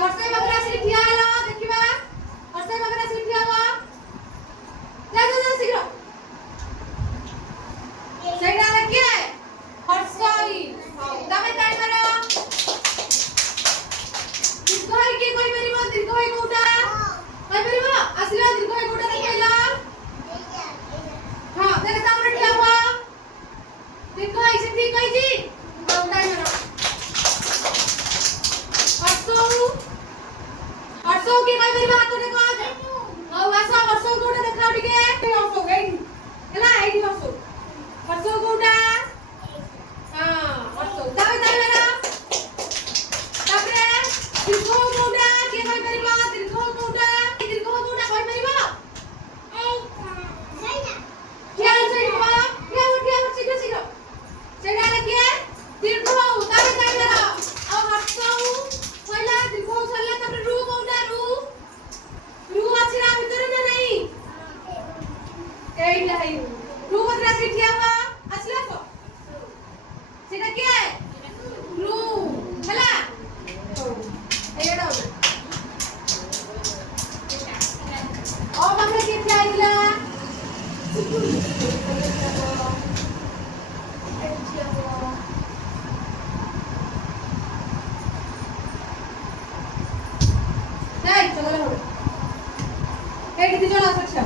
हर्षय बगरा से ठिया हला देखिबा हर्षय बगरा से ठिया हुआ जा जा जा शीघ्र सेटा देखिए हर्षय तमे टाइम मारो दीर्घय की कोई परिबो दीर्घय कोटा कोई परिबो आसिला दीर्घय कोटा देखैला हां देख तामरे ठिया हुआ दीर्घय से ठीक कहि जी टाइम मारो हर्षो की कोई परिबो हाथ देखो हौ आसा हर्षो कोटा देखाओ टिके हर्षो एई हला एई हर्षो कोटा हां हर्षो तमे टाइम मारो तापरे दीर्घ कोटा के कोई परिबो दीर्घ कोटा कोई परिबो क्या चाहिए क्या शीघ्र शीघ्र सेटा देखिए दीर्घ तारे टाइम मारो और हर्षो पहिला दीर्घ सरला तापरे रु कोटा रु अछि ना भीतर ना नहीं एई लाई रु बदरा से ठिया हुआ असला को सेटा क्या है रु हला एड़ा और हमने के क्या आइला नहीं चलो एडी दी जण अच्छा